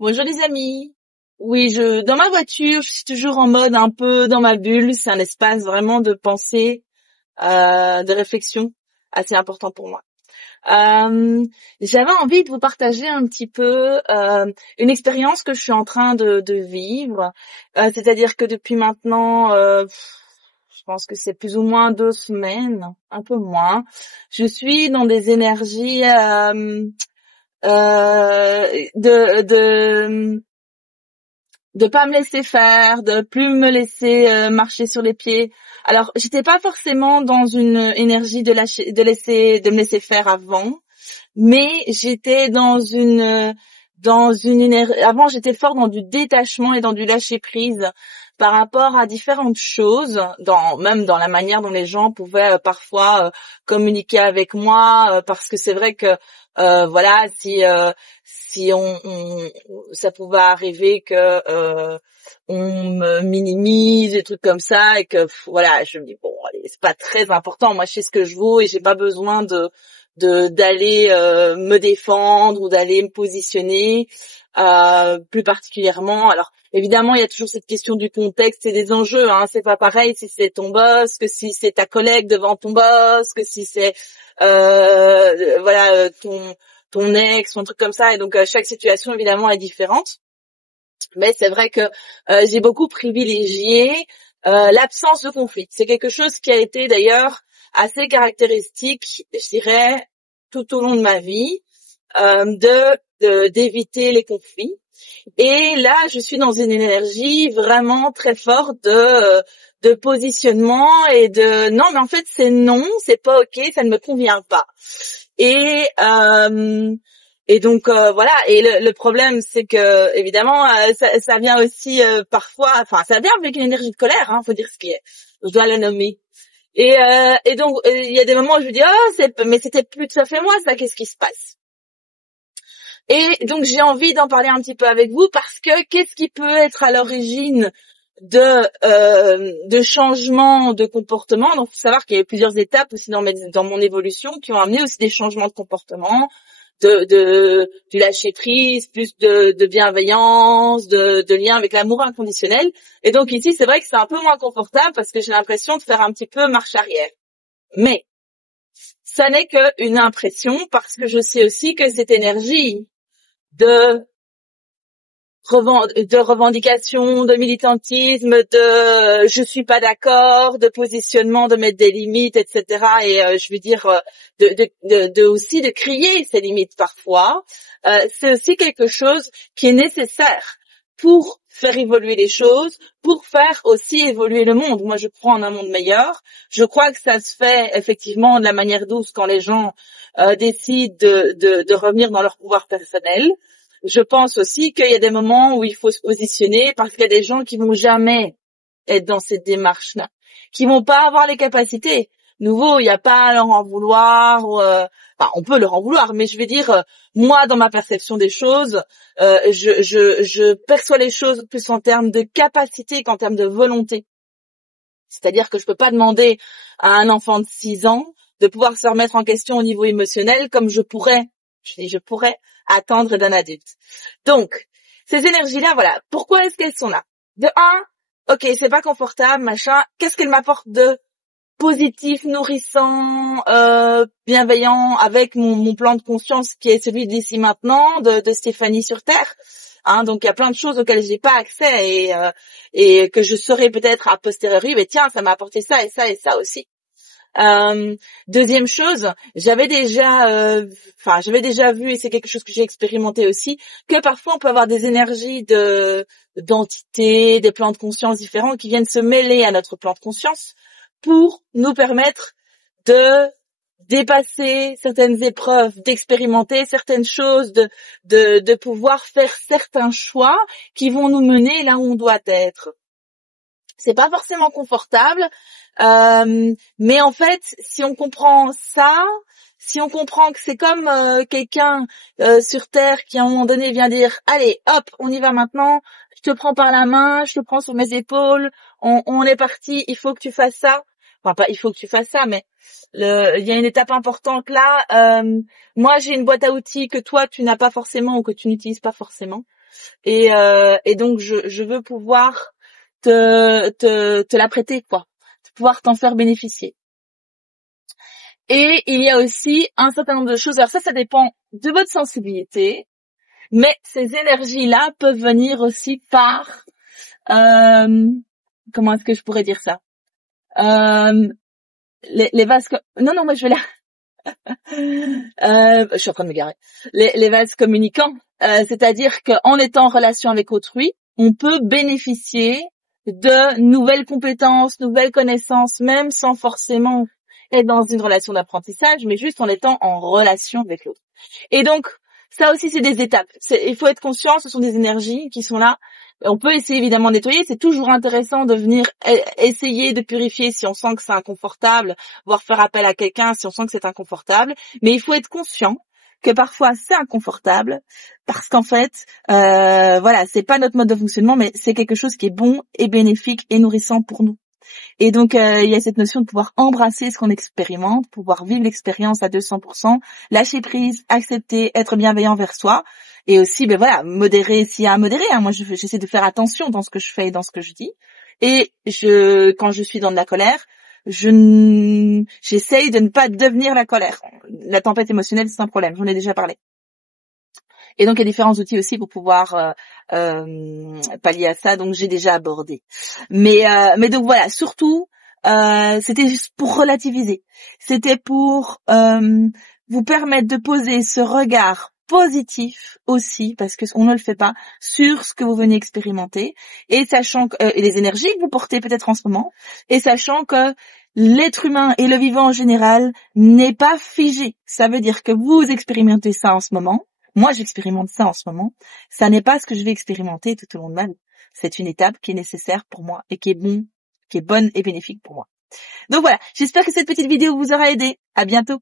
Bonjour les amis. Oui, dans ma voiture, je suis toujours en mode un peu dans ma bulle. C'est un espace vraiment de pensée, de réflexion assez important pour moi. Euh, J'avais envie de vous partager un petit peu une expérience que je suis en train de vivre. C'est-à-dire que depuis maintenant, je pense que c'est plus ou moins 2 semaines, un peu moins, je suis dans des énergies de pas me laisser faire, de plus me laisser marcher sur les pieds. Alors, j'étais pas forcément dans une énergie de me laisser faire avant, mais j'étais dans une énergie. Avant, j'étais fort dans du détachement et dans du lâcher prise par rapport à différentes choses, même dans la manière dont les gens pouvaient parfois communiquer avec moi, parce que c'est vrai que voilà, si ça pouvait arriver que on me minimise, des trucs comme ça, et que voilà, je me dis bon, allez, c'est pas très important. Moi, je sais ce que je vaux et j'ai pas besoin d'aller me défendre ou d'aller me positionner plus particulièrement. Alors évidemment, il y a toujours cette question du contexte et des enjeux, hein. C'est pas pareil si c'est ton boss que si c'est ta collègue devant ton boss, que si c'est voilà ton ex ou un truc comme ça. Et donc chaque situation évidemment est différente. Mais c'est vrai que j'ai beaucoup privilégié l'absence de conflit. C'est quelque chose qui a été d'ailleurs assez caractéristique, je dirais, tout au long de ma vie, d'éviter les conflits. Et là, je suis dans une énergie vraiment très forte de positionnement et de non, mais en fait c'est non, c'est pas ok, ça ne me convient pas. Et et donc voilà. Et le problème, c'est que évidemment, ça vient aussi parfois. Enfin, ça vient avec une énergie de colère. Hein, faut dire ce qui est. Je dois le nommer. Et donc il y a des moments où je me dis mais c'était plus tout à fait moi ça. Qu'est-ce qui se passe? Et donc j'ai envie d'en parler un petit peu avec vous parce que qu'est-ce qui peut être à l'origine de changements de comportement. Donc, il faut savoir qu'il y a eu plusieurs étapes aussi dans mon évolution qui ont amené aussi des changements de comportement, du lâcher prise, plus de bienveillance, de lien avec l'amour inconditionnel. Et donc ici, c'est vrai que c'est un peu moins confortable parce que j'ai l'impression de faire un petit peu marche arrière. Mais ça n'est qu'une impression parce que je sais aussi que cette énergie de revendication, de militantisme, de je suis pas d'accord, de positionnement, de mettre des limites, etc. Et je veux dire aussi de crier ces limites parfois. C'est aussi quelque chose qui est nécessaire pour faire évoluer les choses, pour faire aussi évoluer le monde. Moi, je crois en un monde meilleur. Je crois que ça se fait effectivement de la manière douce quand les gens décident de revenir dans leur pouvoir personnel. Je pense aussi qu'il y a des moments où il faut se positionner parce qu'il y a des gens qui vont jamais être dans cette démarche-là, qui vont pas avoir les capacités. Nouveau, il n'y a pas à leur en vouloir. Enfin, on peut leur en vouloir, mais je vais dire, moi, dans ma perception des choses, je perçois les choses plus en termes de capacité qu'en termes de volonté. C'est-à-dire que je peux pas demander à un enfant de 6 ans de pouvoir se remettre en question au niveau émotionnel comme je pourrais attendre d'un adulte. Donc, ces énergies-là, voilà. Pourquoi est-ce qu'elles sont là? De un, ok, c'est pas confortable, machin. Qu'est-ce qu'elles m'apportent de positif, nourrissant, bienveillant avec mon plan de conscience qui est celui d'ici maintenant, de Stéphanie sur Terre. Hein, donc il y a plein de choses auxquelles j'ai pas accès et que je saurais peut-être a posteriori, mais tiens, ça m'a apporté ça et ça et ça aussi. Deuxième chose, j'avais déjà vu, et c'est quelque chose que j'ai expérimenté aussi, que parfois on peut avoir des énergies d'entités, des plans de conscience différents qui viennent se mêler à notre plan de conscience pour nous permettre de dépasser certaines épreuves, d'expérimenter certaines choses, de pouvoir faire certains choix qui vont nous mener là où on doit être. C'est pas forcément confortable, mais en fait, si on comprend ça, si on comprend que c'est comme quelqu'un sur Terre qui à un moment donné vient dire allez hop on y va maintenant, je te prends par la main, je te prends sur mes épaules, on est parti, il faut que tu fasses ça. Enfin pas il faut que tu fasses ça, mais il y a une étape importante là. Moi j'ai une boîte à outils que toi tu n'as pas forcément ou que tu n'utilises pas forcément. et donc je veux pouvoir te la prêter, quoi, de pouvoir t'en faire bénéficier. Et il y a aussi un certain nombre de choses. Alors ça dépend de votre sensibilité, mais ces énergies-là peuvent venir aussi par comment est-ce que je pourrais dire ça, les vases non moi je vais là je suis en train de me garer. Les vases communicants, c'est-à-dire qu'en étant en relation avec autrui, on peut bénéficier de nouvelles compétences, nouvelles connaissances, même sans forcément être dans une relation d'apprentissage, mais juste en étant en relation avec l'autre. Et donc, ça aussi, c'est des étapes. Il faut être conscient, ce sont des énergies qui sont là. On peut essayer évidemment de nettoyer. C'est toujours intéressant de venir essayer de purifier si on sent que c'est inconfortable, voire faire appel à quelqu'un si on sent que c'est inconfortable. Mais il faut être conscient que parfois c'est inconfortable parce qu'en fait, voilà, c'est pas notre mode de fonctionnement, mais c'est quelque chose qui est bon et bénéfique et nourrissant pour nous. Et donc, il y a cette notion de pouvoir embrasser ce qu'on expérimente, pouvoir vivre l'expérience à 200%, lâcher prise, accepter, être bienveillant vers soi, et aussi, ben voilà, modérer s'il y a à modérer. Hein. Moi, j'essaie de faire attention dans ce que je fais et dans ce que je dis. Et quand je suis dans de la colère, j'essaye de ne pas devenir la colère. La tempête émotionnelle, c'est un problème. J'en ai déjà parlé. Et donc il y a différents outils aussi pour pouvoir pallier à ça, donc j'ai déjà abordé. Mais donc voilà, surtout c'était juste pour relativiser. C'était pour vous permettre de poser ce regard positif aussi, parce que on ne le fait pas, sur ce que vous venez expérimenter, et sachant que et les énergies que vous portez peut-être en ce moment, et sachant que l'être humain et le vivant en général n'est pas figé. Ça veut dire que vous expérimentez ça en ce moment. Moi, j'expérimente ça en ce moment. Ça n'est pas ce que je vais expérimenter tout au long de ma vie. C'est une étape qui est nécessaire pour moi et qui est bonne et bénéfique pour moi. Donc voilà, j'espère que cette petite vidéo vous aura aidé. À bientôt.